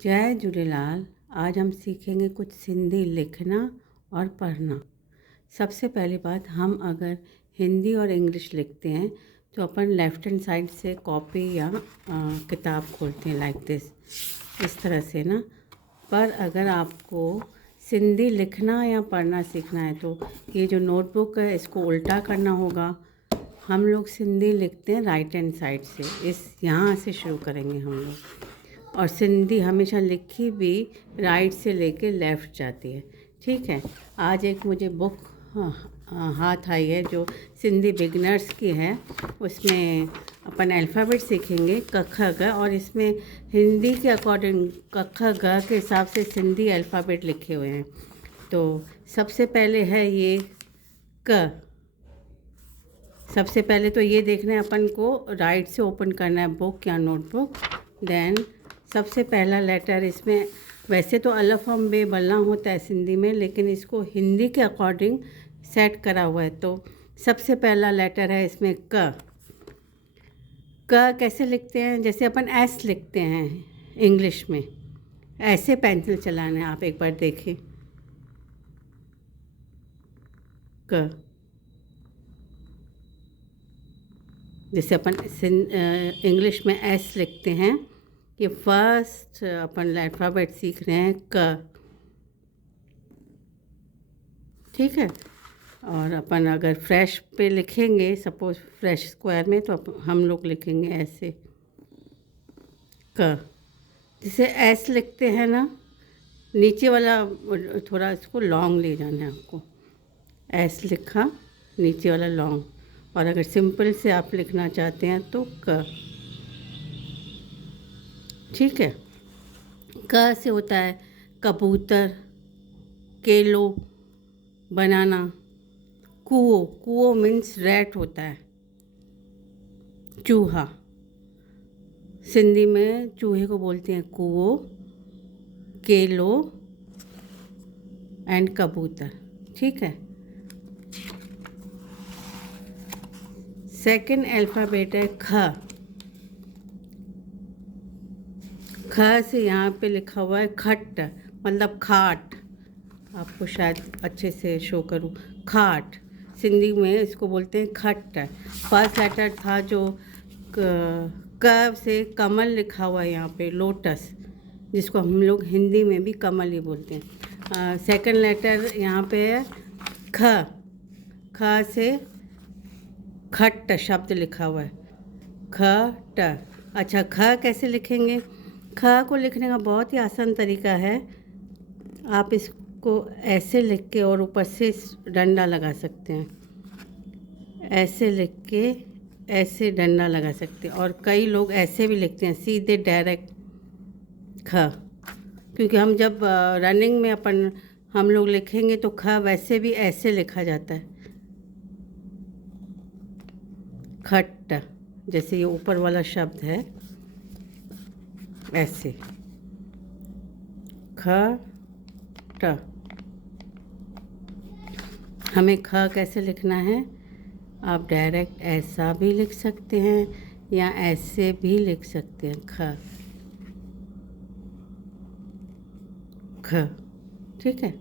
जय झूलेलाल। आज हम सीखेंगे कुछ सिंधी लिखना और पढ़ना। सबसे पहली बात, हम अगर हिंदी और इंग्लिश लिखते हैं तो अपन लेफ़्ट हैंड साइड से कॉपी या किताब खोलते हैं, लाइक दिस, इस तरह से ना। पर अगर आपको सिंधी लिखना या पढ़ना सीखना है तो ये जो नोटबुक है इसको उल्टा करना होगा। हम लोग सिंधी लिखते हैं राइट हैंड साइड से, इस यहाँ से शुरू करेंगे हम लोग। और सिंधी हमेशा लिखी भी राइट से लेके लेफ़्ट जाती है, ठीक है। आज एक मुझे बुक हाथ आई है जो सिंधी बिगनर्स की है। उसमें अपन अल्फ़ाबेट सीखेंगे क ख ग, और इसमें हिंदी के अकॉर्डिंग क ख ग के हिसाब से सिंधी अल्फ़ाबेट लिखे हुए हैं। तो सबसे पहले है ये क। सबसे पहले तो ये देखना है अपन को राइट से ओपन करना है बुक या नोटबुक। देन सबसे पहला लेटर इसमें, वैसे तो अलफ हम बे बलना होता है सिंधी में, लेकिन इसको हिंदी के अकॉर्डिंग सेट करा हुआ है। तो सबसे पहला लेटर है इसमें क। क कैसे लिखते हैं? जैसे अपन एस लिखते हैं इंग्लिश में, ऐसे पेंसिल चलाना है। आप एक बार देखें, क। जैसे अपन इंग्लिश में एस लिखते हैं, ये फर्स्ट अपन अल्फ़ाबेट सीख रहे हैं क, ठीक है। और अपन अगर फ्रेश पे लिखेंगे, सपोज फ्रेश स्क्वायर में, तो हम लोग लिखेंगे ऐसे क। जैसे एस लिखते हैं ना, नीचे वाला थोड़ा इसको लॉन्ग ले जाना है आपको। एस लिखा, नीचे वाला लॉन्ग। और अगर सिंपल से आप लिखना चाहते हैं तो क, ठीक है। क से होता है कबूतर, केलो, बनाना। कुओ, कुओ मीन्स रैट होता है, चूहा। सिंधी में चूहे को बोलते हैं कुओ, केलो एंड कबूतर, ठीक है। सेकंड अल्फ़ाबेट है ख। ख से यहाँ पे लिखा हुआ है खट, मतलब खाट। आपको शायद अच्छे से शो करूँ, खाट। सिंधी में इसको बोलते हैं खट। फर्स्ट लेटर था जो क से कमल लिखा हुआ है यहाँ पे, लोटस, जिसको हम लोग हिंदी में भी कमल ही बोलते हैं। सेकंड लेटर यहाँ पे है ख। ख से खट शब्द लिखा हुआ है, खट। अच्छा, ख कैसे लिखेंगे? ख को लिखने का बहुत ही आसान तरीका है। आप इसको ऐसे लिख के और ऊपर से डंडा लगा सकते हैं, ऐसे लिख के ऐसे डंडा लगा सकते हैं। और कई लोग ऐसे भी लिखते हैं सीधे डायरेक्ट ख, क्योंकि हम जब रनिंग में हम लोग लिखेंगे तो ख वैसे भी ऐसे लिखा जाता है, खट। जैसे ये ऊपर वाला शब्द है, ऐसे ख ट। हमें ख कैसे लिखना है? आप डायरेक्ट ऐसा भी लिख सकते हैं या ऐसे भी लिख सकते हैं, ख ख, ठीक है।